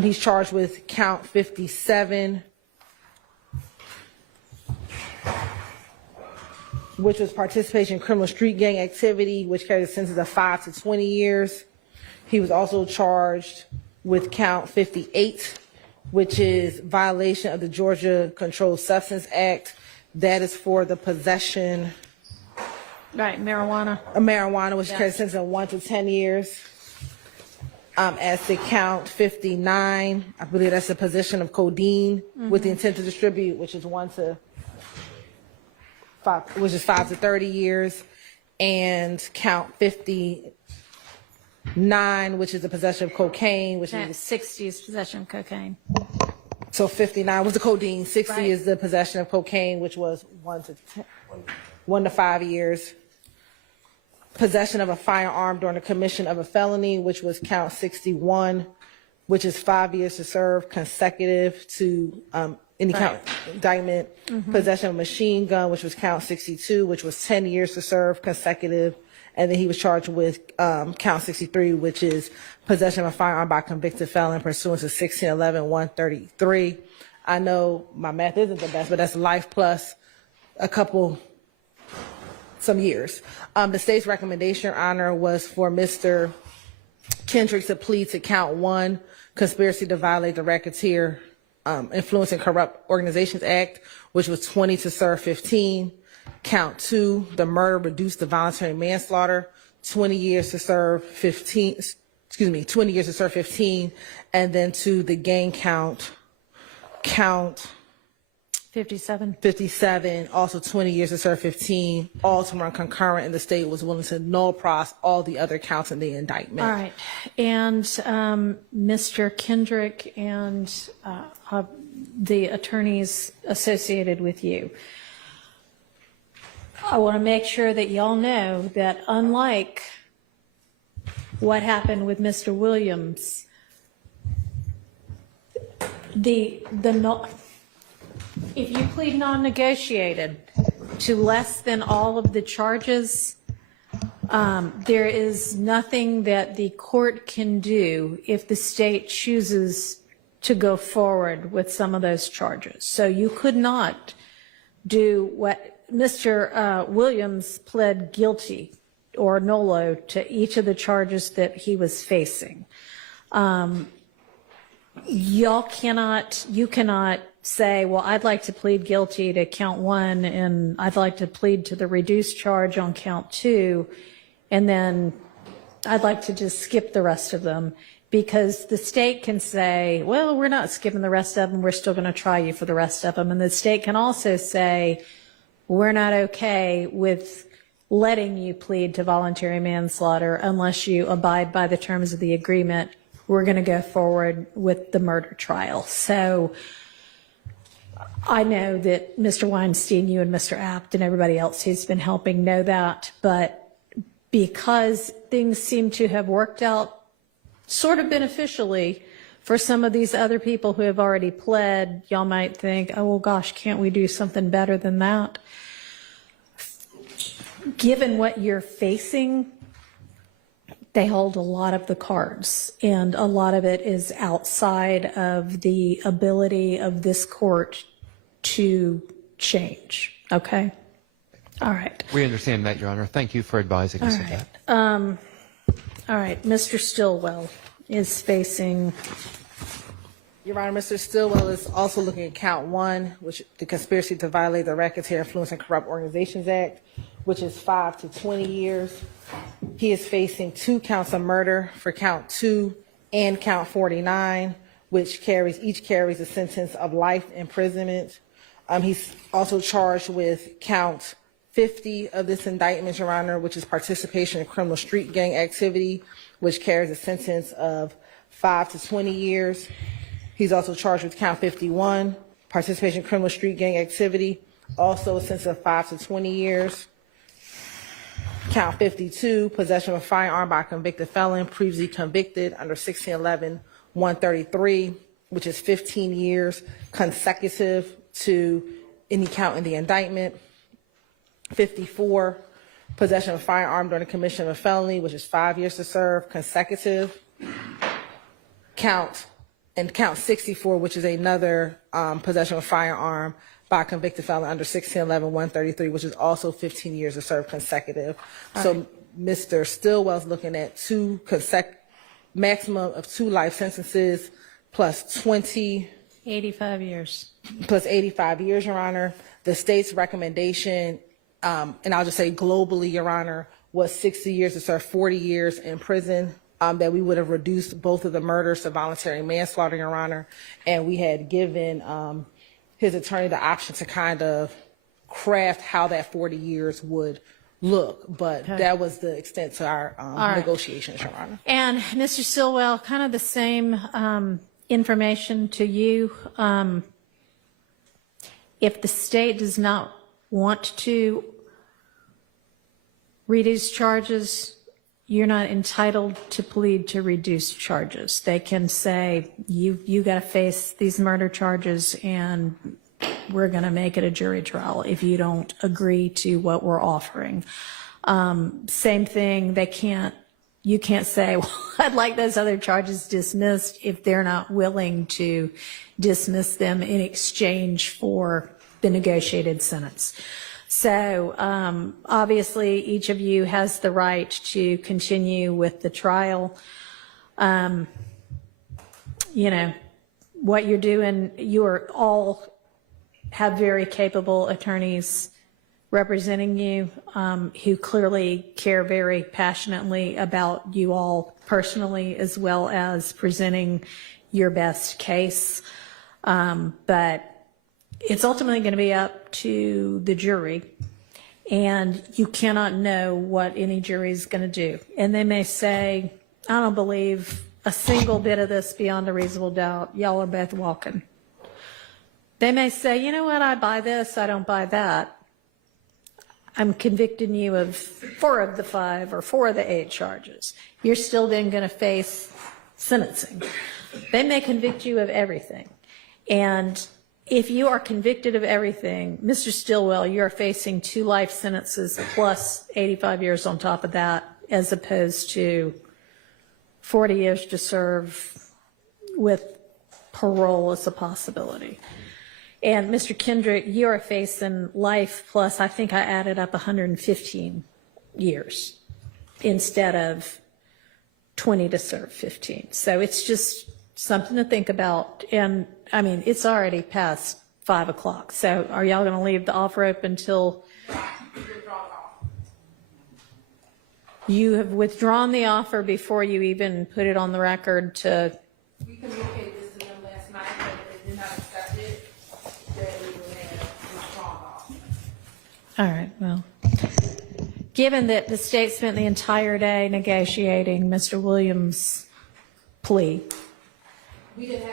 He's charged with count 57, which was participation in criminal street gang activity, which carries a sentence of 5 to 20 years. He was also charged with count 58, which is violation of the Georgia Controlled Substance Act. That is for the possession. Right, marijuana. Marijuana, which carries a sentence of 1 to 10 years. As to count 59, I believe that's the possession of codeine with the intent to distribute, which is 5 to 30 years. And count 59, which is the possession of cocaine, which is 60 is possession of cocaine. So 59 was the codeine, 60 Right. is the possession of cocaine, which was 1 to 5 years. Possession of a firearm during the commission of a felony, which was count 61, which is 5 years to serve consecutive to any count indictment. Possession of a machine gun, which was count 62, which was 10 years to serve consecutive. And then he was charged with count 63, which is possession of a firearm by a convicted felon pursuant to 1611-133. I know my math isn't the best, but that's life plus some years. The state's recommendation, Your Honor, was for Mr. Kendrick to plead to count 1, conspiracy to violate the Racketeer Influence and Corrupt Organizations Act, which was 20 to serve 15. Count 2, the murder reduced to voluntary manslaughter, 20 years to serve 15. 20 years to serve 15. And then to the gang count 57, also 20 years to serve 15, all to run concurrent, and the state was willing to null pros all the other counts in the indictment. All right. And Mr. Kendrick and the attorneys associated with you, I want to make sure that y'all know that unlike what happened with Mr. Williams, if you plead non-negotiated to less than all of the charges, there is nothing that the court can do if the state chooses to go forward with some of those charges. So you could not do what Mr. Williams pled guilty or nolo to each of the charges that he was facing. You cannot say, well, I'd like to plead guilty to count 1 and I'd like to plead to the reduced charge on count 2, and then I'd like to just skip the rest of them, because the state can say, well, we're not skipping the rest of them, we're still going to try you for the rest of them. And the state can also say, we're not okay with letting you plead to voluntary manslaughter unless you abide by the terms of the agreement. We're going to go forward with the murder trial. So I know that Mr. Weinstein, you and Mr. Apt and everybody else who's been helping know that, but because things seem to have worked out sort of beneficially for some of these other people who have already pled, y'all might think, oh, well, gosh, can't we do something better than that? Given what you're facing, they hold a lot of the cards, and a lot of it is outside of the ability of this court to change. Okay? All right. We understand that, Your Honor. Thank you for advising us of that. All right. Mr. Stillwell is facing. Your Honor, Mr. Stillwell is also looking at count 1, which the conspiracy to violate the Racketeer Influence and Corrupt Organizations Act, which is 5 to 20 years. He is facing 2 counts of murder for count 2 and count 49, which each carries a sentence of life imprisonment. He's also charged with count 50 of this indictment, Your Honor, which is participation in criminal street gang activity, which carries a sentence of 5 to 20 years. He's also charged with count 51, participation in criminal street gang activity, also a sentence of 5 to 20 years. Count 52, possession of a firearm by a convicted felon previously convicted under 1611-133, which is 15 years consecutive to any count in the indictment. 54, possession of a firearm during the commission of a felony, which is 5 years to serve consecutive. Count and count 64, which is another possession of a firearm by a convicted felon under 1611-133, which is also 15 years to serve consecutive. So Mr. Stillwell's looking at maximum of 2 life sentences plus 85 years. Plus 85 years, Your Honor. The state's recommendation, and I'll just say globally, Your Honor, was 60 years to serve 40 years in prison. That we would have reduced both of the murders to voluntary manslaughter, Your Honor, and we had given his attorney the option to kind of craft how that 40 years would look, but that was the extent to our negotiations, Your Honor. And Mr. Stillwell, kind of the same information to you. If the state does not want to reduce charges, you're not entitled to plead to reduce charges. They can say, you got to face these murder charges and we're going to make it a jury trial if you don't agree to what we're offering. Same thing, you can't say, well, I'd like those other charges dismissed if they're not willing to dismiss them in exchange for the negotiated sentence. So obviously each of you has the right to continue with the trial. You know, what you're doing, you are all have very capable attorneys representing you who clearly care very passionately about you all personally as well as presenting your best case. But it's ultimately going to be up to the jury, and you cannot know what any jury is going to do. And they may say, I don't believe a single bit of this beyond a reasonable doubt. Y'all are both walking. They may say, you know what, I buy this, I don't buy that. I'm convicting you of 4 of the 5 or 4 of the 8 charges. You're still then going to face sentencing. They may convict you of everything. And if you are convicted of everything, Mr. Stillwell, you're facing 2 life sentences plus 85 years on top of that, as opposed to 40 years to serve with parole as a possibility. And Mr. Kendrick, you are facing life plus, I think I added up 115 years instead of 20 to serve 15. So it's just something to think about. And I mean, it's already past 5 o'clock. So are y'all going to leave the offer open until you have withdrawn the offer before you even put it on the record to? We communicated this to them last night, but they did not accept it. That we would have withdrawn the offer. All right, well, given that the state spent the entire day negotiating Mr. Williams' plea,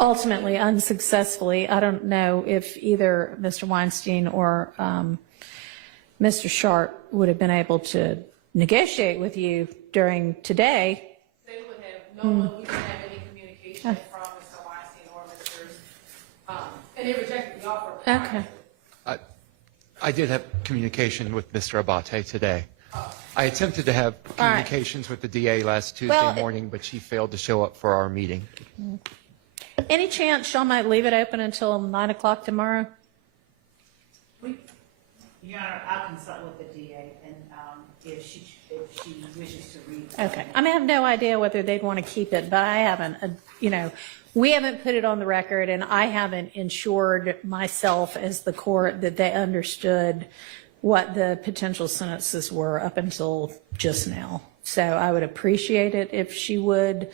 ultimately unsuccessfully, I don't know if either Mr. Weinstein or Mr. Sharp would have been able to negotiate with you during today. They would have, no one, we didn't have any communication from Mr. Weinstein or Mr. And they rejected the offer. Okay. I did have communication with Mr. Abate today. I attempted to have communications with the DA last Tuesday morning, but she failed to show up for our meeting. Any chance y'all might leave it open until 9 o'clock tomorrow? Your Honor, I'll consult with the DA, and if she wishes to read. Okay. I mean, I have no idea whether they'd want to keep it, but I haven't, we haven't put it on the record, and I haven't ensured myself as the court that they understood what the potential sentences were up until just now. So I would appreciate it if she would,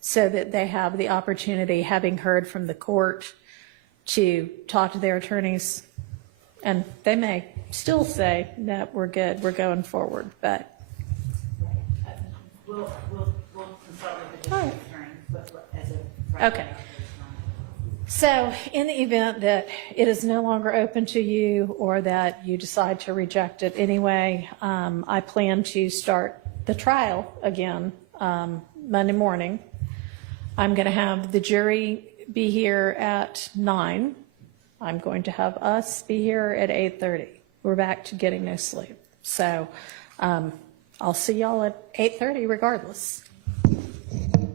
so that they have the opportunity, having heard from the court, to talk to their attorneys. And they may still say that we're good, we're going forward, but. We'll consult with the district attorney, but as a. Okay. So in the event that it is no longer open to you or that you decide to reject it anyway, I plan to start the trial again Monday morning. I'm going to have the jury be here at 9. I'm going to have us be here at 8:30. We're back to getting no sleep. So I'll see y'all at 8:30 regardless.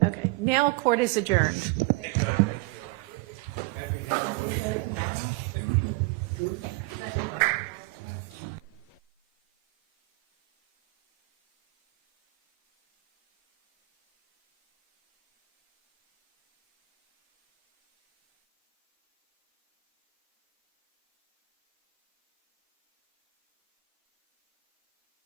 Okay. Now court is adjourned.